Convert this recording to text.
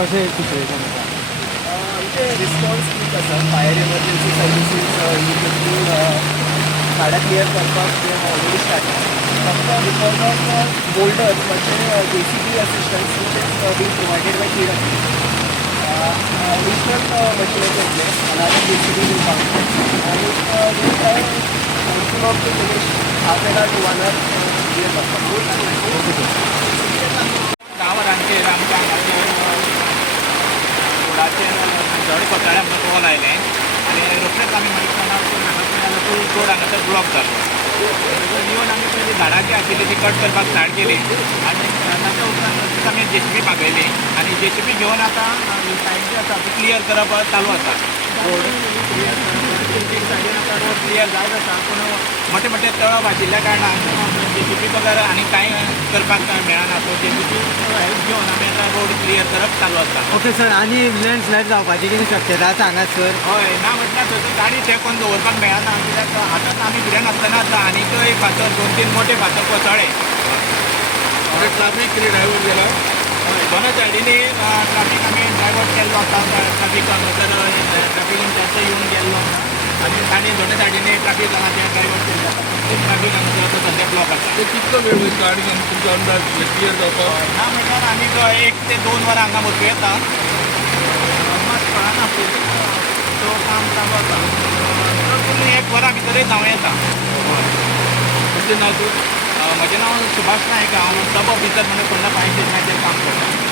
कशें सिच्युएशन आसा? आमचे रिस्पॉन्स खूप आसा. फायर एमर्जन्सी सर्विसीस इमिडिएटली गाड्या क्लियर करपाक ते ऑलरेडी स्टार्ट केला. फक्त बिकॉज ऑफ बोल्डर्स म्हणजे JCB assistance which is been provided by KWS. additional machines in place, another JCB will come and it will try maximum to finish half an hour to 1 hour clear करतात. दहा वरांचेर आमच्या हांगाचेर रोडाचेर जड कोताळे आमकां कॉल आयलें आनी रोखडेच आमी मागीर कोणाक हांगासर फूल रोड हांगासर ब्लॉक जालो. इवन आमी पयलीं झाडां जी आशिल्ली ती कट करपाक स्टार्ट केली आनी ताच्या उपरांत आमी JCB मागयली आनी JCB घेवन आतां सायड जी आसा ती क्लियर करप चालू आसा. रोड क्लियर सायडीन आतां रोड क्लियर जायत आसा पूण मोठे मोठे तळब आशिल्ल्या कारणान JCB बगर आनी कांय करपाक मेळना. सो JCB हेल्प घेवन आमी आतां रोड क्लियर करप चालू आसा. ओके सर, आनी लँडस्लायड जावपाची कितें शक्यता आसा हांगासर? हय ना म्हटल्यार थंयसर गाडी तेंकोन दवरपाक मेळना कित्याक आतांच आमी भिड्यान आसतना आनीक एक फातर 2-3 मोठे फातर कोसळ्ळे. ट्राफिक कितें डायवर्ट केला? हय दोनूय सायडीनी ट्राफीक आमी डायवर्ट केल्लो आसा. ट्राफीक हांगासर ट्राफीक इंचार्ज येवन गेल्लो आसा आनी तांणी दोनूय सायडीनी ट्राफीक हांगा तें डायवर्ट केल्लें आसा. खूब ट्राफीक हांगासर सद्या ब्लॉक आसा. ते कितलो वेळ वयता गाडी घेवन तुमचो अंदाज क्लियर जावपाक? ना म्हटल्यार आनीक 1 ते 2 वरां हांगा बसूं येता. मात कळना तो काम चालू आसा. पूण 1 वरा भितरच जावं येता. तुमचें नांव तूं? म्हजें नांव सुभाष नायक. हांव सब ऑफिसर म्हणून फोंडा फायर स्टेशनाचेर काम करता.